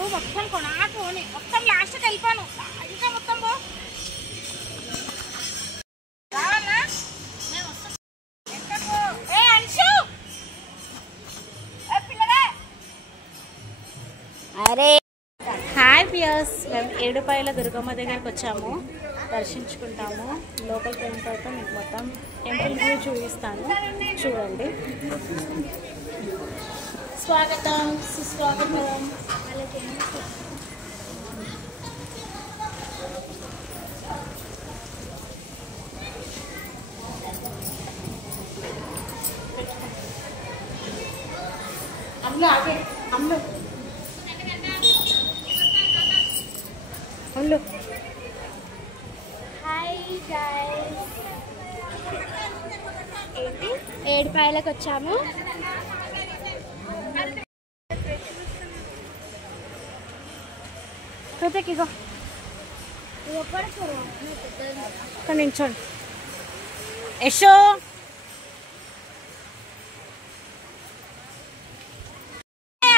అన్నాడు మొత్తం కొనాకోని మొత్తం లాస్ట్కి వెళ్ళిపోను ఇంకా మొత్తం పో రావాలా అరే హాయ్ పియర్స్, మేము ఏడుపాయల దుర్గమ్మ దగ్గరికి వచ్చాము, దర్శించుకుంటాము. లోపలికి వెళ్ళిన తర్వాత మీకు మొత్తం టెంపుల్ వ్యూ చూపిస్తాను, చూడండి. స్వాగతం సుస్వాగతం. हम लोग आगे हम लोग హాయ్ గైస్, ఏడుపాయలకు వచ్చాము. ఇగో ఇక్కడ నించోండి. యశో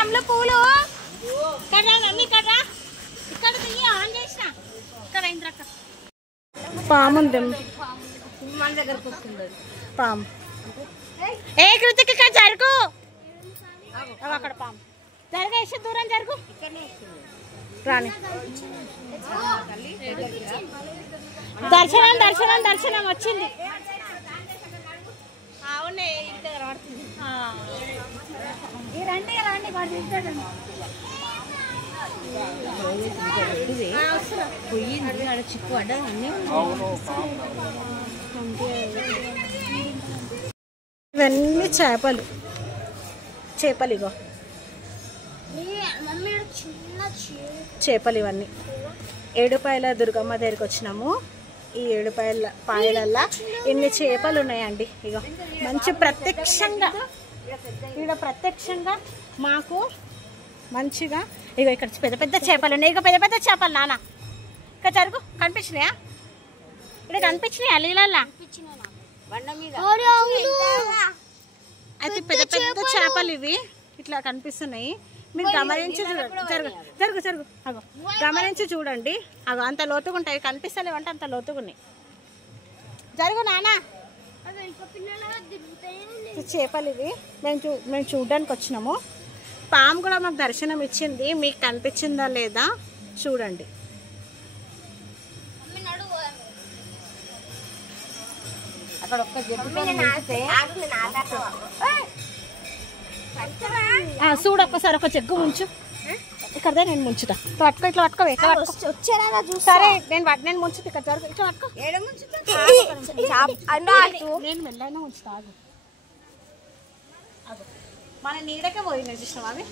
అమ్మ పూలు కర్రా మమ్మీ కర్రా ఇక్కడ ఆన్ చేసిన ఇక్కడ ఇంద్రక్క పాము ఉంది మన దగ్గరకు వస్తుంది పాము. ఏ కృతిక ఇక్కడ జరుగు, అక్కడ పాము జరుగు, వేసి దూరం జరుగు రాని. దర్శనం దర్శనం దర్శనం వచ్చింది. రండి రండి పోయింది ఆడ చిక్కు అడ్డ అన్నీ. ఇవన్నీ చేపలు చేపలు ఇగో చేపలు ఇవన్నీ. ఏడుపాయల దుర్గమ్మ దగ్గరికి వచ్చినాము. ఈ ఏడుపాయలల్లా ఎన్ని చేపలు ఉన్నాయండి. ఇగో మంచి ప్రత్యక్షంగా ఇక్కడ ప్రత్యక్షంగా మాకు మంచిగా ఇగో ఇక్కడ పెద్ద పెద్ద చేపలు ఉన్నాయి. ఇక పెద్ద పెద్ద చేపలు నాన్న ఇక్కడ జరుగు కనిపించినాయా? ఇక్కడ కనిపించినాయా నీళ్ళల్లా? అయితే పెద్ద పెద్ద చేపలు ఇవి ఇట్లా కనిపిస్తున్నాయి. మీరు గమనించి చూడండి. జరుగు జరుగు జరుగు అగో గమనించి చూడండి. అగో అంత లోతుగా ఉంటాయి, కనిపిస్తలేవంటే అంత లోతుగా ఉన్నాయి. జరుగు నానా. చేపలు ఇవి మేము చూడడానికి వచ్చినాము. పాము కూడా మాకు దర్శనం ఇచ్చింది. మీకు కనిపించిందా లేదా చూడండి. అక్కడ ఒక్క చూడు ఒక్కసారి ఒక జగ్గు ముంచు. ఇక్కడదే నేను ముంచుతా. ఇట్లా పట్టుకో ఇట్లా పట్టుకోవే. సరే నేను ముంచుతా. ఇక్కడ జరుగు ఇట్లా పట్టుకో. నేను మెల్లైనా ముంచుతా. మన నీడకే పోయినాయి చూసినాం అవి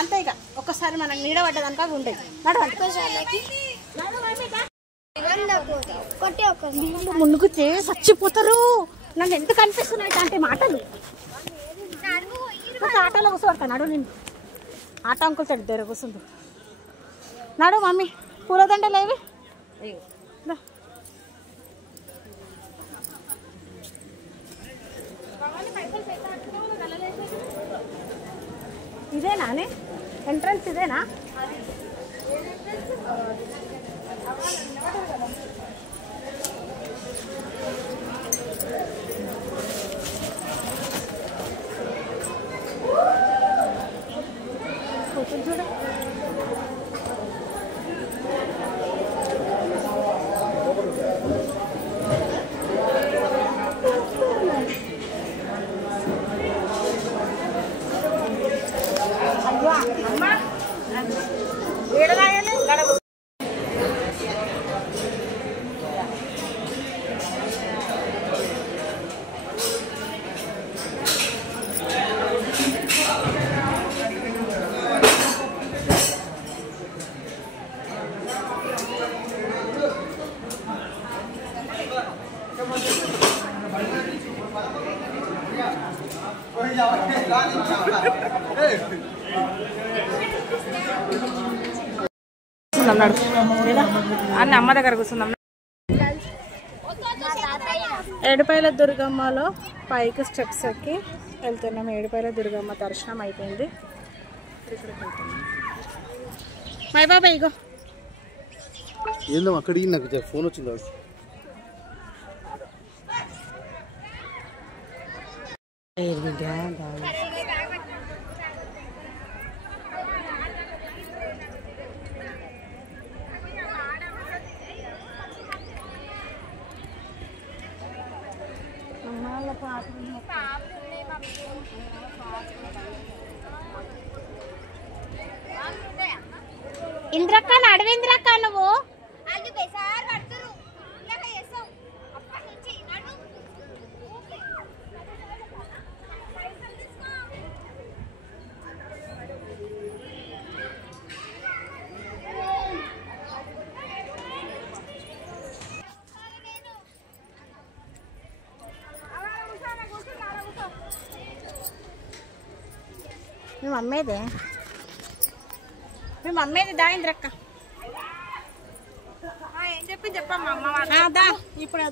అంతే. ఇక ఒక్కసారి మనకు నీడ పడ్డదనుక అవి ఉండేది. మునుగుతే చచ్చిపోతారు. నన్ను ఎందుకు అనిపిస్తున్నాయి అంటే మాటలు. ఆటోలో కూర్చోబడతా నడు. నేను ఆటో అంకుల్ తడి దగ్గర కూర్చుంది. నడు మమ్మీ. పూలదండలు ఏవి ఇదేనా ఎంట్రన్స్? ఇదేనా? చూడ అన్న అమ్మ దగ్గర కూర్చుందాం. ఏడుపాయల దుర్గమ్మలో పైకి స్టెప్స్ ఎక్కి వెళ్తున్నాం. ఏడుపాయల దుర్గమ్మ దర్శనం అయిపోయింది. మై బాబా ఇగో ఏందో అక్కడికి నాకు ఫోన్ వచ్చింది. ఇంద్రక్క నడువింద్రక్క నువ్వు మీ మమ్మీదే దాయింద్రక్క ఏం చెప్పి చెప్పమ్మా అమ్మ ఇప్పుడు